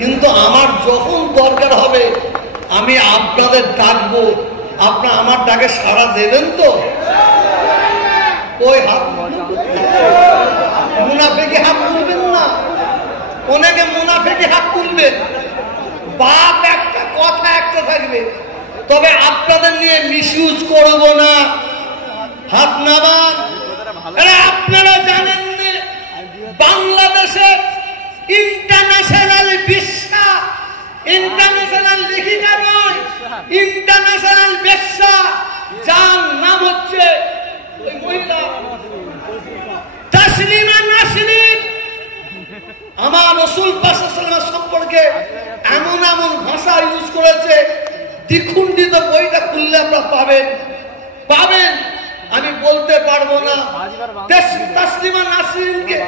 কিন্তু আমার যখন দরকার হবে আমি আপনাদের ডাকবো, আপনারা আমার ডাকে সাড়া দেবেন তো? ওই হাত মুনাফেকি হাত তুলবেন না, অনেকে মুনাফেকি হাত তুলবেন। বাপ একটা, কথা একটা থাকবে, তবে আপনাদের নিয়ে মিসইউজ করব না। হাত নামান। আপনারা জানেন না বাংলাদেশে ইন্টারন্যাশনাল বিশ্বা, ইন্টারন্যাশনাল লেখিকা নয়, ইন্টারন্যাশনাল ব্যবসা, যার নাম হচ্ছে ওই মহিলা তাসলিমা নাসরিন, আমার রাসূল পাক সাল্লাল্লাহু আলাইহি ওয়াসাল্লাম সম্পর্কে এমন এমন ভাষা ইউজ করেছে, দ্বিখণ্ডিত বইটা খুললে আপনারা পাবেন। আমি বলতে পারবো না। তাসলিমা নাসরিনকে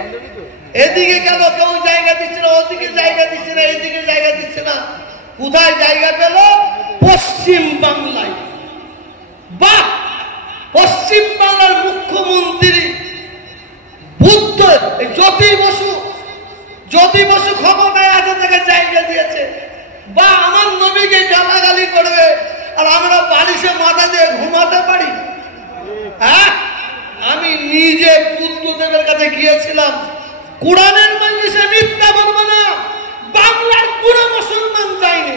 এদিকে গেল কেউ জায়গা দিচ্ছে না, ওদিকে জায়গা দিচ্ছে না, এদিকে জায়গা দিচ্ছে না। কোথায় জায়গা পেল? পশ্চিম বাংলায়। বাহ! পশ্চিম বাংলার মুখ্যমন্ত্রী বুদ্ধ জ্যোতি বসু ক্ষমতায় আছে, তাকে জায়গা দিয়েছে। বা আমার নবীকে গালাগালি করবে আর আমরা বালিশে মাথা দিয়ে ঘুমাতে পারি? হ্যাঁ, আমি নিজে বুদ্ধদেবের কাছে গিয়েছিলাম। কোরআনের মজলিসে মিথ্যা বলবো না, বাংলার পুরো মুসলমান যায়নি।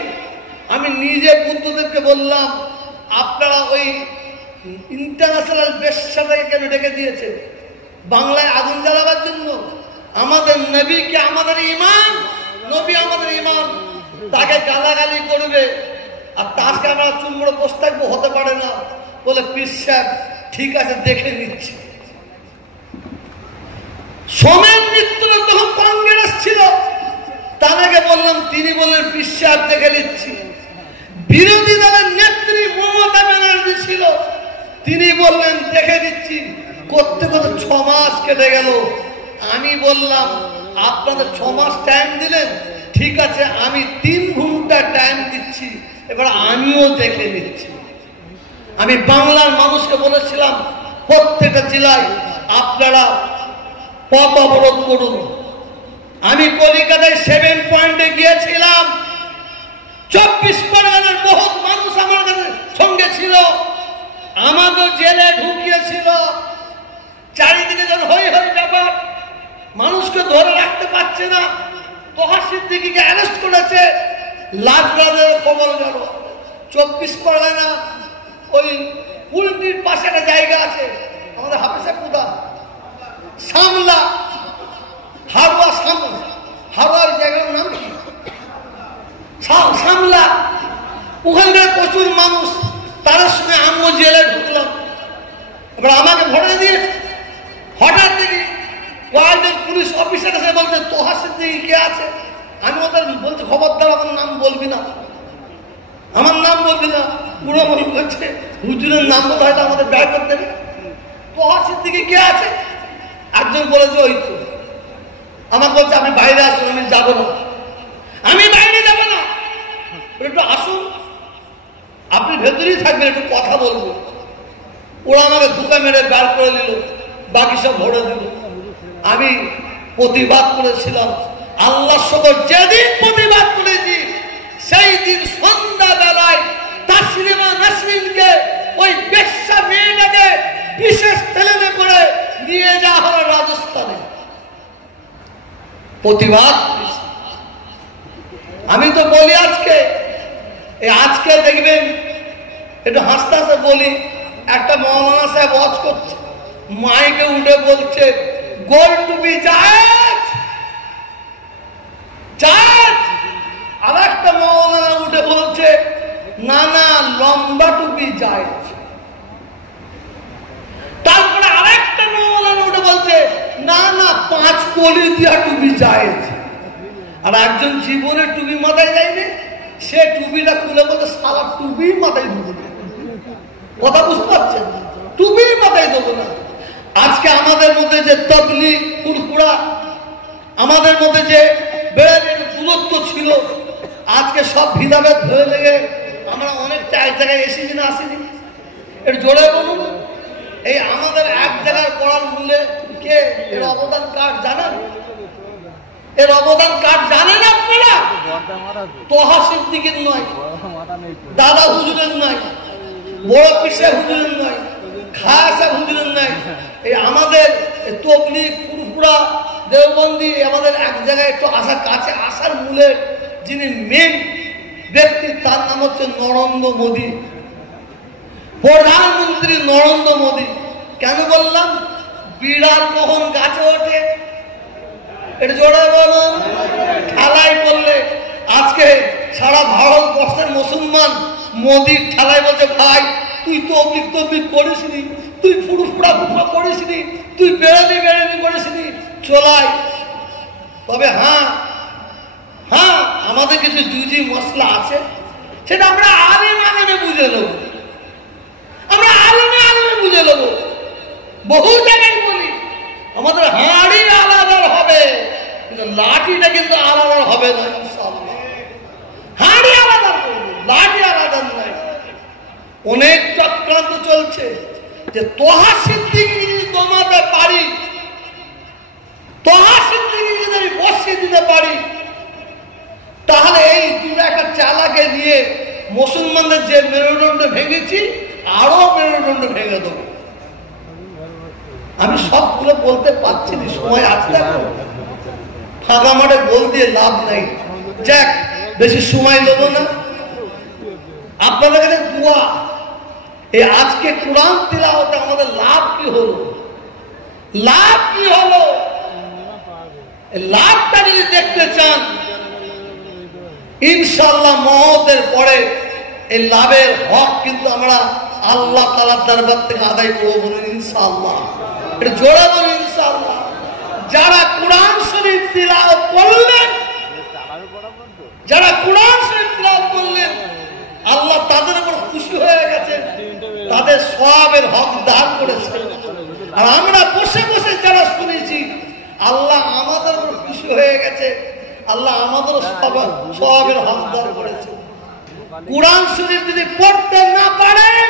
আমি নিজে বুদ্ধদেবকে বললাম, আপনারা ওই ইন্টারন্যাশনাল ব্যবসাটাকে কেন ডেকে দিয়েছে? বাংলায় আগুন জ্বালাবার জন্য? আমাদের নবীকে, আমাদের ইমান, নবী আমাদের ইমান, তাকে গালাগালি করবে আর তাকে আমরা চুমড়ো বসে থাকবো? হতে পারে না। বলে পীর সাহেব ঠিক আছে, দেখে নিচ্ছি। সোমেন মিত্র তখন কংগ্রেস ছিল, তাকে বললাম, তিনি বললেন পীর সাহেব দেখে নিচ্ছি। বিরোধী দলের নেত্রী মমতা ব্যানার্জি ছিল, তিনি বললেন দেখে দিচ্ছি। করতে করতে 6 মাস কেটে গেল। আমি বললাম, আপনাদের 6 মাস টাইম দিলেন, ঠিক আছে, আমি 3 ঘন্টা টাইম দিচ্ছি, এবার আমিও দেখে নিচ্ছি। আমি বাংলার মানুষকে বলেছিলাম, প্রত্যেকটা জেলায় আপনারা পথ অবরোধ করুন। আমি কলিকাতায় 7 পয়েন্টে গিয়েছিলাম। 24 পরগনার বহুত মানুষ আমার কাছে সঙ্গে ছিল, আমাকে জেলে ঢুকিয়েছিল। চারিদিকে যেন হই হই ব্যাপার, মানুষকে ধরে রাখতে পারছে না। তোহা সিদ্দিকীকে অ্যারেস্ট করেছে, লাজবাজের খবর গেল। 24 পরগনা ওই পুলটির পাশে একটা জায়গা আছে, আমাদের হাফেজা কুদা সামলা, হারোয়া জায়গার নাম কি? সামলা। ওখানকার প্রচুর মানুষ, তার সঙ্গে আমিও জেলে ঢুকলাম। এবার আমাকে ভরে দিয়েছে। হঠাৎ দেখি কয়েকজন পুলিশ অফিসার এসে বলছে, তোহা সিদ্দিকী কে আছে? আমি ওদের বলছি, খবরদার আমার নাম বলবি না, আমার নাম বলবি না। পুরো মনে করছে হুজুরের নাম বলতে হয়তো আমাদের ব্যয় করতে হবে। তোহা সিদ্দিকী কে আছে? একজন বলেছে ওই তো। আমার বলছে, আপনি বাইরে আসুন, আমি যাবো না, আমি বাইরে যাবো না, একটু আসুন, আপনি ভেতরেই থাকবেন, একটু কথা বলবো। ওরা আমাকে ধুকা মেরে বের করে দিল, বাকি সব ভরে দিল। আমি প্রতিবাদ করেছিলাম, আল্লাহ শকর, যেদিন প্রতিবাদ করেছি সেই দিন সন্ধ্যা বেলায় তাসলিমা নাসরিনকে, ওই বেশ্যা মেয়েটাকে বিশেষ ট্রেনে করে নিয়ে যাওয়া হলো রাজস্থানে। প্রতিবাদ। আমি তো বলি আজকে দেখবেন, একটু হাসতে হাসতে বলি, একটা মৌলানা সাহেব ওয়াজ করছে, মাইকে উঠে বলছে, গোল টু বি জায়েজ। আর একটা মৌলানা উঠে বলছে, না না, লম্বা টুপি জায়েজ। তারপরে আরেকটা মৌলানা উঠে বলছে, না না, 5 কলি দিয়া টুপি জায়েজ। আর একজন জীবনে টুপি মাথায় যায়নি, সে টুপিটা খুলে বলতে, সারা টুপি মাথায় ঢুকে। কথা বুঝতে পারছেন? টুপি মাথায় দেবো না। আজকে আমাদের মধ্যে যে তবলিগ কুরকুরা, আমাদের মধ্যে যে বেড়ে দূরত্ব ছিল, আজকে সব ভিদাভেদ হয়ে লেগে আমরা অনেক জায়গায় এসেছি না আসিনি? এর জোরে বলুন। এই আমাদের এক জায়গায় পড়ার মূল্যে কে এর অবদান কার জানেন? এর অবদান কার জানেন আপনারা? তোহা সিদ্দিকীর নয়, দাদা হুজুরের নয়, বড় পিসা হুজুরের নয়, খাসা হুজুরের নয়, এই আমাদের তবলিগ ফুরফুরা দেওবন্দি আমাদের এক জায়গায় একটু আসার কাছে আসার মূলে যিনি মেন ব্যক্তি তার নাম হচ্ছে নরেন্দ্র মোদী, প্রধানমন্ত্রী নরেন্দ্র মোদী। কেন বললাম? বিড়াল কখন গাছে ওঠে? এটা জোরে বলুন। ঠেলায় বললে আজকে সারা ভারতবর্ষের মুসলমান মোদীর ঠেলায় বলছে, ভাই তুই তবলিগ করিসনি, তুই ফুরফুরা করিসনি, তুই বেড়ানি করিসনি, চলাই। তবে হ্যাঁ হ্যাঁ আমাদের কিছু জুজি মশলা আছে, সেটা আমরা আলেমে বুঝে নেব, আমরা আলেমে বুঝে নেব। বহু জায়গায় বলি আমাদের হাঁড়ি আলাদা হবে, কিন্তু লাঠিটা কিন্তু আলাদা হবে না। হাঁড়ি আলাদা করবো, লাঠি আলাদা নয়। অনেক চক্রান্ত চলছে যে তোহা সিদ্দিকী যদি দমাতে পারি, তোহা সিদ্দিকী যদি বসিয়ে দিতে পারি, তাহলে এই দুটো একটা চালাকে দিয়ে মুসলমানদের যে মেরুদণ্ড ভেঙেছি আরো মেরুদণ্ড ভেঙে দেবো। আমি সবগুলো বলতে পারছি না, সময় আসতে ফাঁকা মাঠে বল দিয়ে লাভ নাই। যাক, বেশি সময় নেব না। আপনাদের কাছে দোয়া, এই আজকে কোরআন তিলাওয়াতে আমাদের লাভ কি হলো, লাভ কি হলো, লাভটা যদি দেখতে চান ইনশাআল্লাহ মওতের পরে এই লাভের হক কিন্তু আমরা আল্লাহ তাআলার দরবার থেকে আদায় করব, বলুন ইনশাআল্লাহ। এটা জোরে বলুন ইনশাআল্লাহ। যারা কোরআন শরীফ তিলাওয়াত করলেন, যারা কোরআন শরীফ তিলাওয়াত করলেন, আল্লাহ তাদের উপর খুশি হয়ে গেছেন, তাদের সওয়াবের হক দান করেছেন। আর আমরা বসে বসে যারা শুনেছি, আল্লাহ আমাদের উপর খুশি হয়ে গেছে, আল্লাহ আমাদের সওয়াবের হক দান করেছে। কোরআন শরীফ যদি পড়তে না পারেন,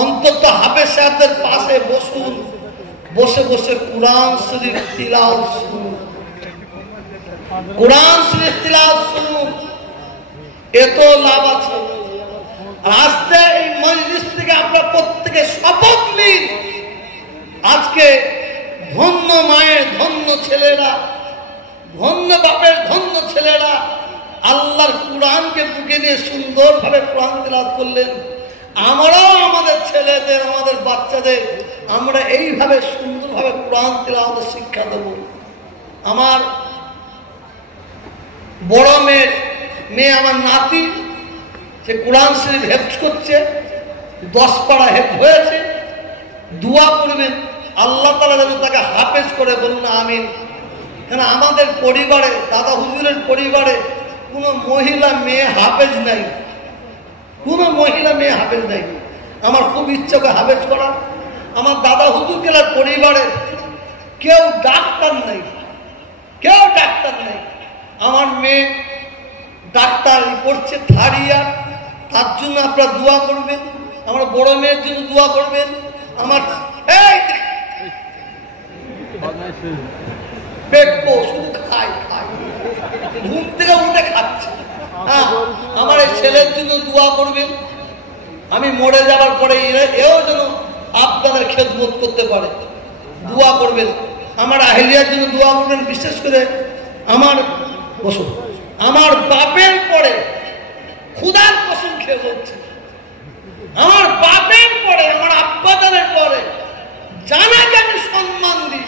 অন্তত হাফেজ সাহেবদের পাশে বসুন, বসে বসে কোরআন শরীফ তিলাওয়াত শুনুন, কোরআন শরীফ তিলাওয়াত শুনুন, এত লাভ আছে। আজকে এই মজলিস থেকে আমরা প্রত্যেকে শপথ নিন, আজকে ধন্য মায়ের ধন্য ছেলেরা, ধন্য বাপের ধন্য ছেলেরা আল্লাহর কোরআনকে বুকে নিয়ে সুন্দরভাবে কোরআন তিলাওয়াত করলেন। আমরাও আমাদের ছেলেদের, আমাদের বাচ্চাদের আমরা এইভাবে সুন্দরভাবে কোরআন তিলাওয়াতের শিক্ষা দেব। আমার বড় মেয়ে আমার নাতি, সে কোরআন শরীফ হেফজ করছে, 10 পারা হেফজ হয়েছে। দোয়া করবেন আল্লাহ তাআলা যেন তাকে হাফেজ করে, বলুন আমিন। কেন আমাদের পরিবারে, দাদা হুজুরের পরিবারে কোনো মহিলা মেয়ে হাফেজ নাই, কোনো মহিলা মেয়ে হাফেজ নাই। আমার খুব ইচ্ছা করে হাফেজ করার। আমার দাদা হুজুর কেলার পরিবারে কেউ ডাক্তার নাই, কেউ ডাক্তার নাই। আমার মেয়ে ডাক্তার পড়ছে 3rd ইয়ার, তার জন্য আপনারা দোয়া করবেন। আমার বড় মেয়ের জন্য দোয়া করবেন। আমার পেটকো শুধু খায়, ঘুম থেকে উঠে খাচ্ছে। হ্যাঁ, আমার এই ছেলের জন্য দোয়া করবেন। আমি মরে যাওয়ার পরে এও যেন আপনাদের খেদমত করতে পারে, দোয়া করবেন। আমার আহলিয়ার জন্য দোয়া করবেন। বিশেষ করে আমার বাপের পরে, খুদার কসম খেয়ে বলছে, আমার বাপের পরে, আমার আব্বাদের পরে জানাকে আমি সম্মান দিই,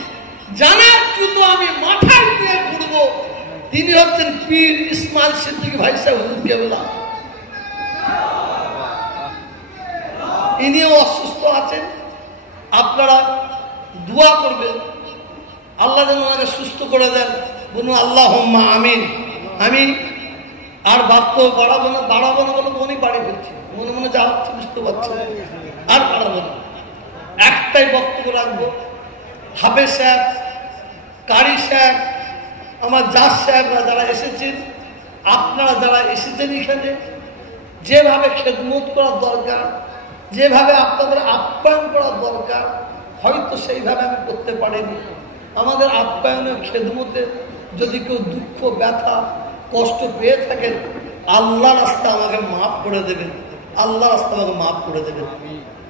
জানার জুতো আমি মাথায় দিয়ে ঘুরবো, তিনি হচ্ছেন পীর ইসমাইল সিদ্দিকী ভাই সাহেব কেবলা। ইনিও অসুস্থ আছেন, আপনারা দোয়া করবেন আল্লাহ যেন ওনাকে সুস্থ করে দেন। বলুন আল্লাহুম্মা আমিন। আমি আর বাড়তো বাড়াবো না বলে উনি বাড়ি ফেলছি, মনে মনে যা হচ্ছে বুঝতে পারছি, আর বাড়াবো না। একটাই বক্তব্য রাখবো, হাফেজ সাহেব, কারি সাহেব, আমার জাজ সাহেবরা যারা এসেছেন, আপনারা যারা এসেছেন এখানে, যেভাবে খেদমত করার দরকার, যেভাবে আপনাদের আপ্যায়ন করার দরকার, হয়তো সেইভাবে আমি করতে পারিনি। আমাদের আপ্যায়নের খেদমতে যদি কেউ দুঃখ ব্যথা কষ্ট পেয়ে থাকেন, আল্লাহ রাস্তা আমাকে মাফ করে দেবেন, আল্লাহ রাস্তা আমাকে মাফ করে দেবেন।